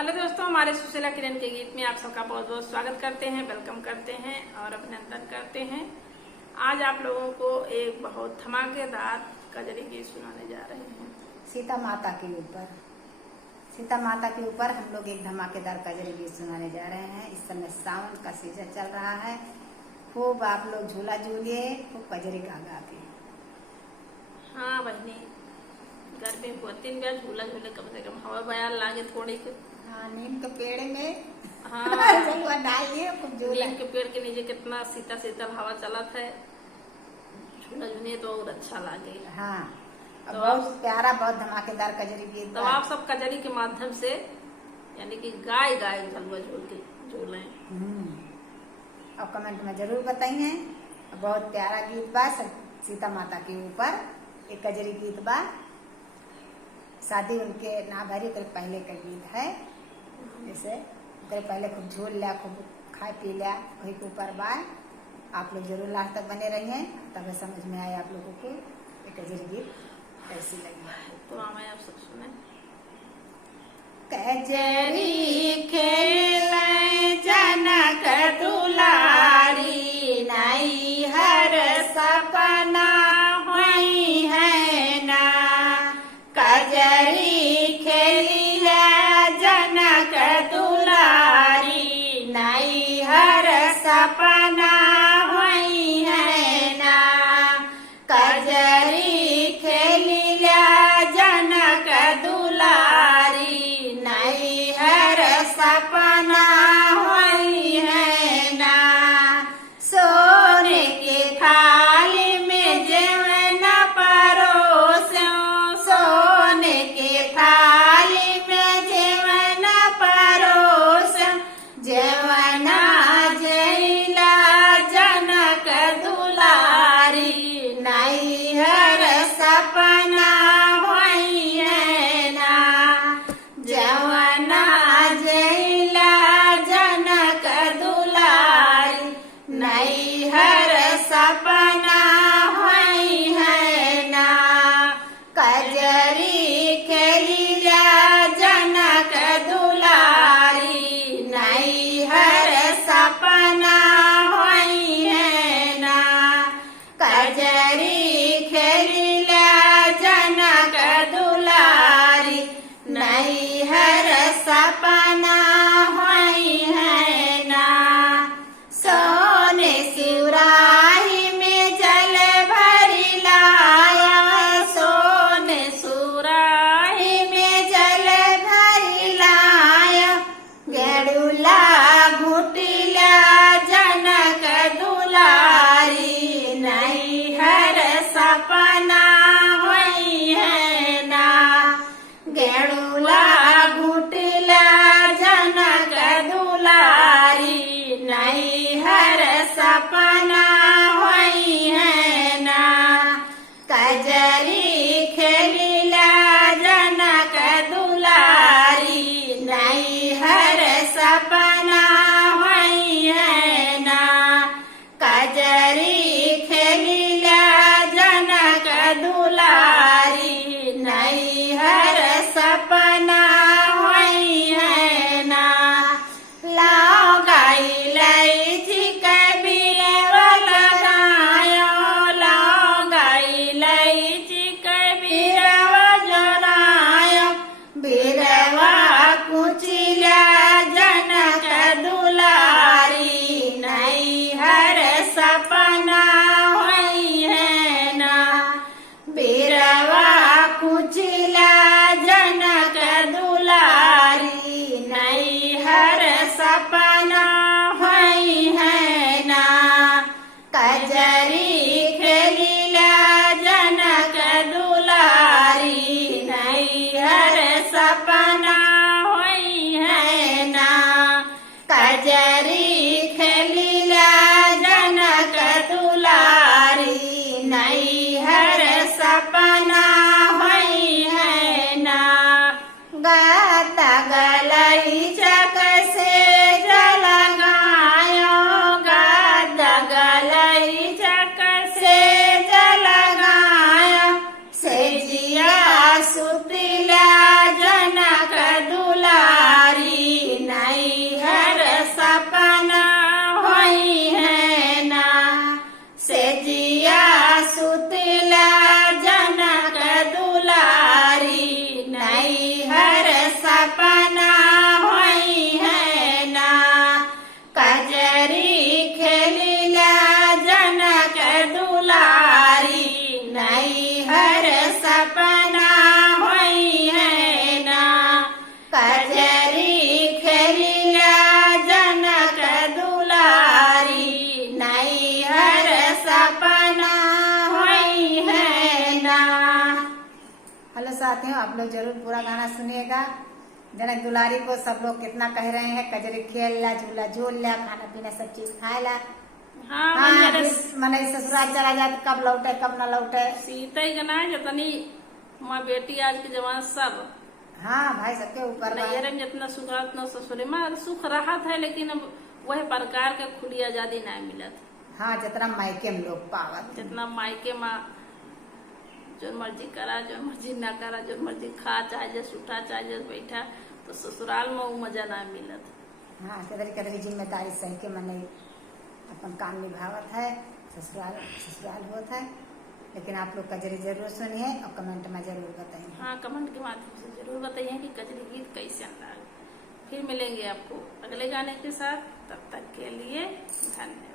Hello दोस्तों, हमारे सुशीला किरण के गीत में आप सबका बहुत बहुत स्वागत करते हैं, वेलकम करते हैं और अभिनंदन करते हैं। आज आप लोगों को एक बहुत धमाकेदार कजरी गीत सुनाने जा रहे हैं। सीता माता के ऊपर हम लोग एक धमाकेदार कजरी गीत सुनाने जा रहे हैं। इस समय सावन का सीजन चल रहा है। खूब आप लोग झूला झूलिए, खूब कजरी गा के। हाँ बहनी, गर्मी बहुत दिन में झूला झूले, कम से कम हवा बयान लागे थोड़ी के। हाँ, नीम के पेड़ में हाँ डालिए खूब झूला। नीम के पेड़ के नीचे कितना शीतल शीतल हवा चलत है, झूला झूलिए तो और अच्छा लागे। हाँ, तो बहुत प्यारा, बहुत धमाकेदार कजरी गीत। तो आप सब कजरी के माध्यम से यानी कि गाय झलुआ झूल के झूलें। और कमेंट में जरूर बताइए। बहुत प्यारा गीत बा, सीता माता के ऊपर एक कजरी गीत बा। शादी उनके ना भरी तो पहले का गीत है। जैसे पहले खूब झूल लिया, खूब खा पी लिया, वही के ऊपर बा। आप लोग जरूर लास्ट तक बने रहिए, तब समझ में आए आप लोगों को एक कजरी गीत कैसी लगी। तो हमें आप सब सुने। कजरी खेले जनक दुलारी, नाई हर सपना हुई है ना। कजरी खेली है जनक दुलारी, नाई हर सपना हुई है ना। कजरी खेली है जनक दुलारी, नाई हर सपना हुई है ना। सोने के थाली में जेवन परोसूं, सोने के थाली में जेवन परोसूं, जेवना जैला जनक दुलारी, नाई हर सपना हुई है ना। जवना जैला जनक दुलारी, नाई हर सपना हुई है ना। कजरी खेलिया जनक दुलारी, नाई हर सपना हुई है ना। कजरी खेलिया जनक दुलारी, नाई हर सपना हुई है ना। सोने सुराही में जल भरी लाया, सोने सुराही में जल भरी लाया। गेड़ुला घुटिला जनक दुलारी, नाई हर सपना हुई है ना। गेड़ुला घुटिला जनक दुलारी, नाई हर सपना हुई है ना। कजरी खेलिला जनक दुलारी, नाई हर सपना हुई है ना। कजरी खेलिला जनक दुलारी, नाई हर सपना हुई है ना। लाओ गाई लाई थी कबीर लगायो, लाओ गाई लाई थी कबीर जरायो। बीरवा कुचिला जनक दुलारी, नाई हर सपना हुई है ना। बीरवा कुचिला जनक दुलारी, नाई हर सपना हुई है ना। कजरी खेलिला जनक दुलारी, नाई हर सपना हुई है ना। कजरी खेलिला जनक दुलारी, नाई हर सपना हुई है ना। गाता गलाई चक से जल गायो, गाता गलाई चक से जल गायो। से जिया सुतिला जनक दुलारी, आप लोग जरूर पूरा गाना सुनिएगा। जनक दुलारी को सब लोग कितना कह रहे हैं, कजरी खेल ला, झूला झूल ला, खाना पीना सब चीज खाए ला। हाँ, मने ससुराल चला जाए तो कब लौटे कब न लौटे। सीता ही गना है जितनी माँ बेटी आज के जमाना सब। हाँ भाई, सबके ऊपर नैहरे में जितना सुख रहा उतना ससुरे में सुख रहा था, लेकिन अब वह प्रकार के खुली आजादी नहीं मिलत। हाँ, जितना मायके में लोग पावत, जितना मायके माँ जो मर्जी करा, जो मर्जी ना करा, जो मर्जी खा, चाहे जैसे उठा चाहे जैसे बैठा, तो ससुराल में वो मजा ना मिलत। हाँ, कदरी जिम्मेदारी सह के मने अपन काम निभावत है, ससुराल होता है। लेकिन आप लोग कजरी जरूर सुनिए और कमेंट में जरूर बताइए। हाँ, कमेंट के माध्यम से जरूर बताइए कि कजरी गीत कैसे लगा। फिर मिलेंगे आपको अगले गाने के साथ, तब तक के लिए धन्यवाद।